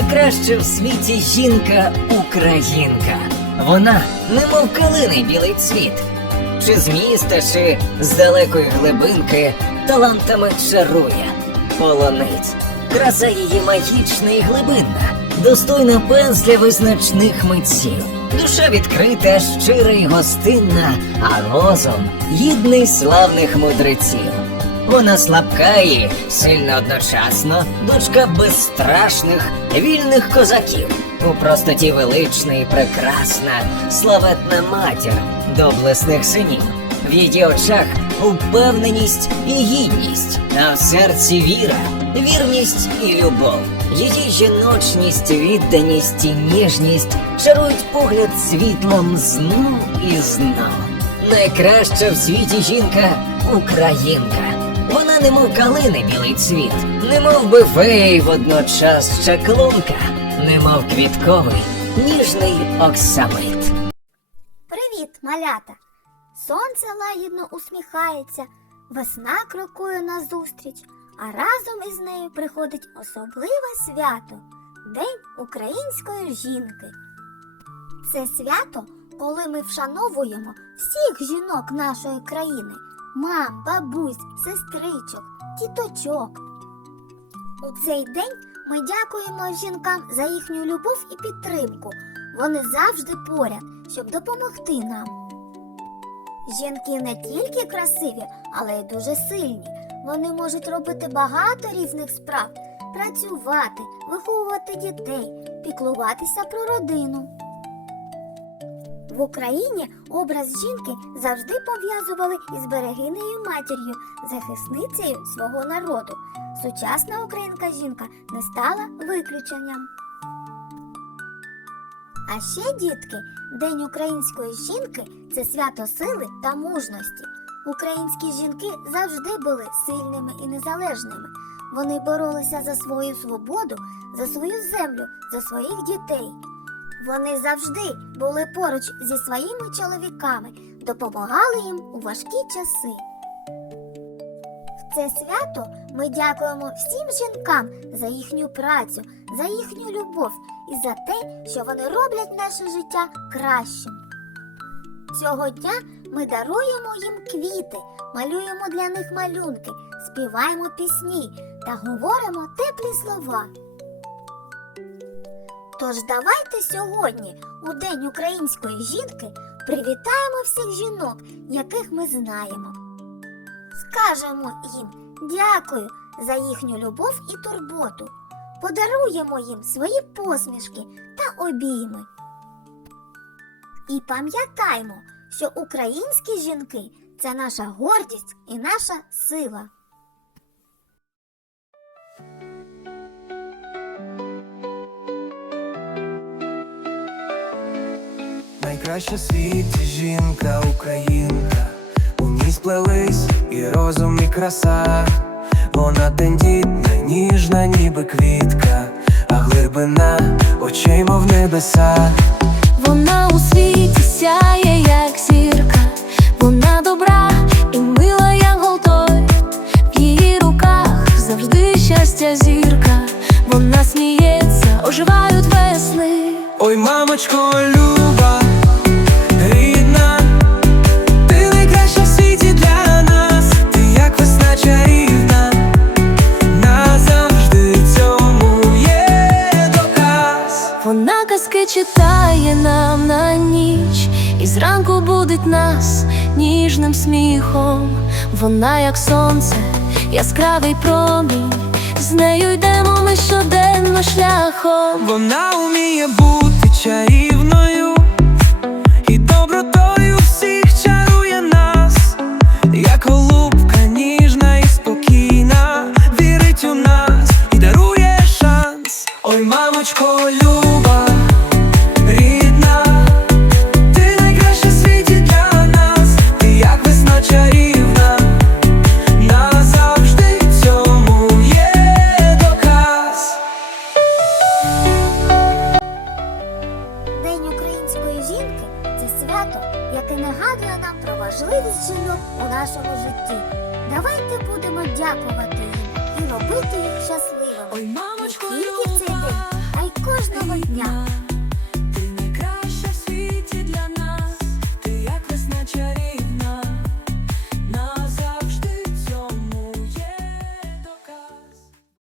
найкраща в світі жінка українка. Вона немов калини білий цвіт. Чи з міста, чи з далекої глибинки талантами чарує, полонить. Краса її магічна і глибинна, достойна пензля визначних митців. Душа відкрита, щира і гостинна, а розум гідний славних мудреців. Вона слабка і сильна одночасно, дочка безстрашних, вільних козаків. У простоті велична і прекрасна, славетна матір доблесних синів. В її очах упевненість і гідність, а в серці віра, вірність і любов. Її жіночність, відданість і ніжність чарують погляд світлом знов і знов. Найкраща в світі жінка українка. Немов калини білий цвіт, немов би феї водночас чаклунка, немов квітковий ніжний оксамит. Привіт, малята! Сонце лагідно усміхається, весна крокує назустріч, а разом із нею приходить особливе свято День української жінки. Це свято, коли ми вшановуємо всіх жінок нашої країни мам, бабусь, сестричок, тіточок. У цей день ми дякуємо жінкам за їхню любов і підтримку. Вони завжди поряд, щоб допомогти нам. Жінки не тільки красиві, але й дуже сильні. Вони можуть робити багато різних справ, працювати, виховувати дітей, піклуватися про родину. В Україні образ жінки завжди пов'язували із берегинею матір'ю, захисницею свого народу. Сучасна українка жінка не стала виключенням. А ще, дітки, День української жінки це свято сили та мужності. Українські жінки завжди були сильними і незалежними. Вони боролися за свою свободу, за свою землю, за своїх дітей. Вони завжди були поруч зі своїми чоловіками, допомагали їм у важкі часи. В це свято ми дякуємо всім жінкам за їхню працю, за їхню любов і за те, що вони роблять наше життя кращим. Цього дня ми даруємо їм квіти, малюємо для них малюнки, співаємо пісні та говоримо теплі слова. Тож давайте сьогодні, у День української жінки, привітаємо всіх жінок, яких ми знаємо. Скажемо їм дякую за їхню любов і турботу. Подаруємо їм свої посмішки та обійми. І пам'ятаймо, що українські жінки це наша гордість і наша сила. Найкраща в світі жінка, українка, у ній сплелись і розум, і краса, вона тендітна, ніжна, ніби квітка, а глибина очей, мов небеса. Вона у світі сяє, як зірка, вона добра і мила, як голтой. В її руках завжди щастя зірка, вона сміється, оживають весни. Ой, мамочко, люба, читає нам на ніч, і зранку будить нас ніжним сміхом. Вона, як сонце, яскравий промінь, з нею йдемо ми щоденно шляхом. Вона вміє бути чарівною і добротою всіх чарує нас, як голубка у нашому житті. Давайте будемо дякувати їм і робити їх щасливими. Ой, мамочко, Тільки цей день, а й кожного дня.